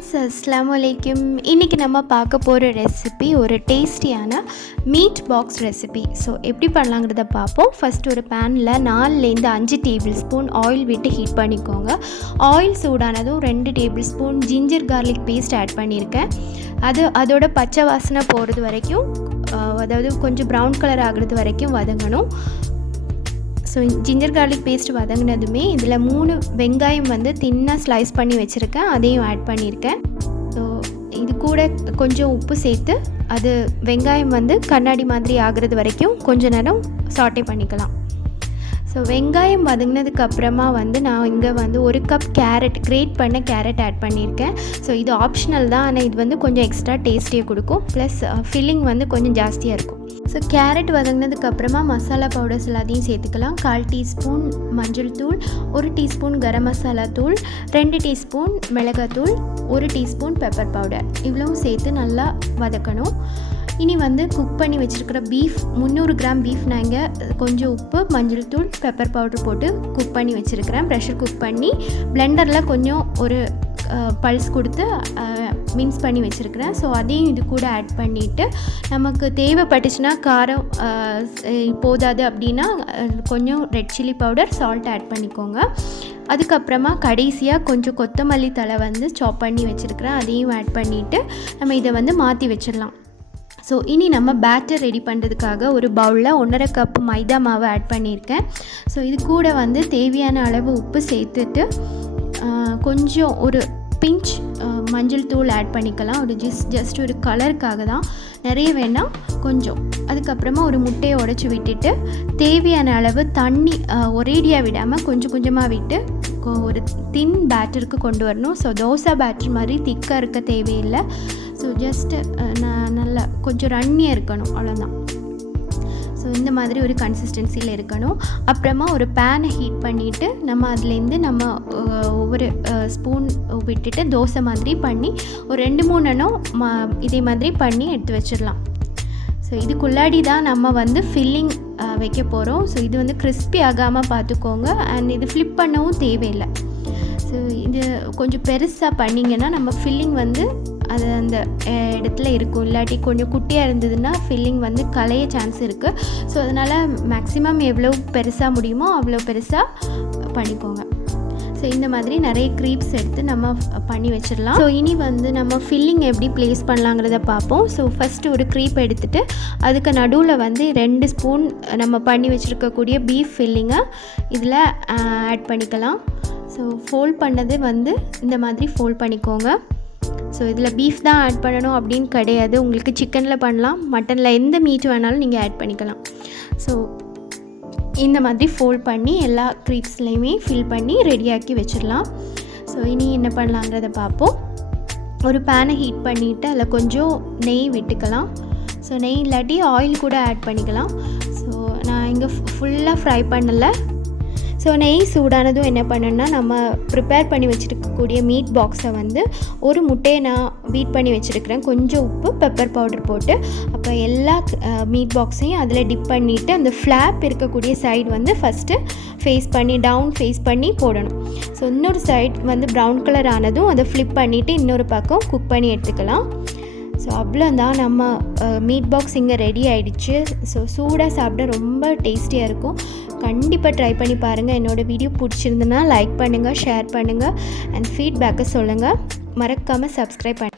Friends, அஸ்ஸலாமு அலைக்கும். இன்றைக்கி நம்ம பார்க்க போகிற ரெசிபி ஒரு டேஸ்டியான மீட் பாக்ஸ் ரெசிபி. ஸோ எப்படி பண்ணலாங்கிறத பார்ப்போம். ஃபஸ்ட் ஒரு பேனில் 4லேருந்து 5 டேபிள் ஸ்பூன் ஆயில் விட்டு ஹீட் பண்ணிக்கோங்க. ஆயில் சூடானதும் 2 tablespoon ginger garlic paste add பண்ணியிருக்கேன். அதோட பச்சை வாசனை போகிறது வரைக்கும், அதாவது கொஞ்சம் ப்ரௌன் கலர் ஆகிறது வரைக்கும் வதங்கணும். ஸோ ஜிஞ்சர் கார்லிக் பேஸ்ட் வதங்கினதுமே இதில் 3 வெங்காயம் வந்து தின்னாக ஸ்லைஸ் பண்ணி வச்சுருக்கேன், அதையும் ஆட் பண்ணியிருக்கேன். ஸோ இது கூட கொஞ்சம் உப்பு சேர்த்து அது வெங்காயம் வந்து கண்ணாடி மாதிரி ஆகிறது வரைக்கும் கொஞ்ச நேரம் சாட்டே பண்ணிக்கலாம். ஸோ வெங்காயம் வதங்கினதுக்கப்புறமா வந்து நான் இங்கே வந்து 1 கப் கேரட், கிரேட் பண்ண கேரட் ஆட் பண்ணியிருக்கேன். ஸோ இது ஆப்ஷனல் தான், ஆனால் இது வந்து கொஞ்சம் எக்ஸ்ட்ரா டேஸ்டியாக கொடுக்கும், ப்ளஸ் ஃபில்லிங் வந்து கொஞ்சம் ஜாஸ்தியாக இருக்கும். ஸோ கேரட் வதங்கினதுக்கப்புறமா மசாலா பவுடர்ஸ் எல்லாத்தையும் சேர்த்துக்கலாம். 1/4 டீஸ்பூன் மஞ்சள் தூள், 1 டீஸ்பூன் கரம் மசாலா தூள், 2 டீஸ்பூன் மிளகாத்தூள், 1 டீஸ்பூன் பெப்பர் பவுடர், இவ்வளவும் சேர்த்து நல்லா வதக்கணும். இனி வந்து குக் பண்ணி வச்சுருக்கிற பீஃப், 300 கிராம் பீஃப் நான் இங்கே கொஞ்சம் உப்பு, மஞ்சள் தூள், பெப்பர் பவுடர் போட்டு குக் பண்ணி வச்சுருக்கிறேன். ப்ரெஷர் குக் பண்ணி பிளெண்டரில் கொஞ்சம் ஒரு பல்ஸ் கொடுத்து மின்ஸ் பண்ணி வச்சுருக்கிறேன். ஸோ அதையும் இது கூட ஆட் பண்ணிவிட்டு, நமக்கு தேவைப்பட்டுச்சுன்னா காரம் போதாது அப்படின்னா கொஞ்சம் red chilli powder, salt add பண்ணிக்கோங்க. அதுக்கப்புறமா கடைசியாக கொஞ்சம் கொத்தமல்லி தழை வந்து சாப் பண்ணி வச்சுருக்கிறேன், அதையும் ஆட் பண்ணிவிட்டு நம்ம இதை வந்து மாற்றி வச்சிடலாம். ஸோ இனி நம்ம பேட்டர் ரெடி பண்ணுறதுக்காக ஒரு பவுலில் 1.5 கப் மைதா மாவு ஆட் பண்ணியிருக்கேன். ஸோ இது கூட வந்து தேவையான அளவு உப்பு சேர்த்துட்டு கொஞ்சம் ஒரு பிஞ்ச் மஞ்சள் தூள் ஆட் பண்ணிக்கலாம். ஒரு ஜஸ்ட் ஒரு கலருக்காக தான், நிறைய வேண்டாம், கொஞ்சம். அதுக்கப்புறமா ஒரு முட்டையை உடைச்சி விட்டுட்டு தேவையான அளவு தண்ணி ஒரேடியாக விடாமல் கொஞ்சம் கொஞ்சமாக விட்டு ஒரு தின் பேட்டருக்கு கொண்டு வரணும். ஸோ தோசை பேட்டர் மாதிரி திக்காக இருக்க தேவையில்லை. ஸோ ஜஸ்ட்டு நல்லா கொஞ்சம் ரன்னியாக இருக்கணும், அவ்வளோதான். ஸோ இந்த மாதிரி ஒரு கன்சிஸ்டன்சியில் இருக்கணும். அப்புறமா ஒரு பேனை ஹீட் பண்ணிவிட்டு நம்ம அதுலேருந்து நம்ம ஒவ்வொரு ஸ்பூன் விட்டுட்டு தோசை மாதிரி பண்ணி ஒரு 2-3 எண்ணம் இதே மாதிரி பண்ணி எடுத்து வச்சிடலாம். ஸோ இதுக்குள்ளாடி தான் நம்ம வந்து ஃபில்லிங் வைக்க போகிறோம். ஸோ இது வந்து கிறிஸ்பி ஆகாமல் பார்த்துக்கோங்க. அண்ட் இது ஃப்ளிப் பண்ணவும் தேவையில்லை. ஸோ இது கொஞ்சம் பெருசாக பண்ணிங்கன்னா நம்ம ஃபில்லிங் வந்து அது அந்த இடத்துல இருக்கும். இல்லாட்டி கொஞ்சம் குட்டியாக இருந்ததுன்னா ஃபில்லிங் வந்து கலைய சான்ஸ் இருக்குது. ஸோ அதனால் மேக்ஸிமம் எவ்வளோ பெருசாக முடியுமோ அவ்வளோ பெருசாக பண்ணிக்கோங்க. ஸோ இந்த மாதிரி நிறைய க்ரீப்ஸ் எடுத்து நம்ம பண்ணி வச்சிடலாம். ஸோ இனி வந்து நம்ம ஃபில்லிங் எப்படி ப்ளேஸ் பண்ணலாங்கிறத பார்ப்போம். ஸோ ஃபஸ்ட்டு ஒரு க்ரீப் எடுத்துகிட்டு அதுக்கு நடுவில் வந்து 2 ஸ்பூன் நம்ம பண்ணி வச்சுருக்கக்கூடிய பீஃப் ஃபில்லிங்கை இதில் ஆட் பண்ணிக்கலாம். ஸோ ஃபோல்ட் பண்ணது வந்து இந்த மாதிரி ஃபோல்ட் பண்ணிக்கோங்க. ஸோ இதில் பீஃப் தான் ஆட் பண்ணணும் அப்படின்னு கிடையாது, உங்களுக்கு சிக்கனில் பண்ணலாம், மட்டனில் எந்த மீட் வேணாலும் நீங்கள் ஆட் பண்ணிக்கலாம். ஸோ இந்த மாதிரி ஃபோல்ட் பண்ணி எல்லா க்ரீப்ஸ்லையுமே ஃபில் பண்ணி ரெடியாக்கி வச்சிடலாம். ஸோ இனி என்ன பண்ணலாங்கிறத பார்ப்போம். ஒரு பேனை ஹீட் பண்ணிவிட்டு அதில் கொஞ்சம் நெய் விட்டுக்கலாம். ஸோ நெய் இல்லாட்டி ஆயில் கூட ஆட் பண்ணிக்கலாம். ஸோ நான் இங்கே ஃபுல்லாக ஃப்ரை பண்ணலை. ஸோ நெய் சூடானதும் என்ன பண்ணணுன்னா, நம்ம ப்ரிப்பேர் பண்ணி வச்சுருக்கக்கூடிய மீட் பாக்ஸை வந்து ஒரு முட்டையை நான் பீட் பண்ணி வச்சுருக்கிறேன், கொஞ்சம் உப்பு, பெப்பர் பவுடர் போட்டு. அப்போ எல்லா மீட் பாக்ஸையும் அதில் டிப் பண்ணிவிட்டு அந்த ஃப்ளாப் இருக்கக்கூடிய சைடு வந்து ஃபஸ்ட்டு ஃபேஸ் பண்ணி டவுன் ஃபேஸ் பண்ணி போடணும். ஸோ இன்னொரு சைடு வந்து ப்ரௌன் கலர் ஆனதும் அதை ஃப்ளிப் பண்ணிவிட்டு இன்னொரு பக்கம் குக் பண்ணி எடுத்துக்கலாம். ஸோ அவ்வளோதான், நம்ம மீட் பாக்ஸ் இங்கே ரெடி ஆகிடுச்சு. ஸோ சூடாக சாப்பிட ரொம்ப டேஸ்டியாக இருக்கும். கண்டிப்பாக ட்ரை பண்ணி பாருங்கள். என்னோடய வீடியோ பிடிச்சிருந்துன்னா லைக் பண்ணுங்கள், ஷேர் பண்ணுங்கள், அண்ட் ஃபீட்பேக்கை சொல்லுங்கள். மறக்காமல் சப்ஸ்கிரைப் பண்ணி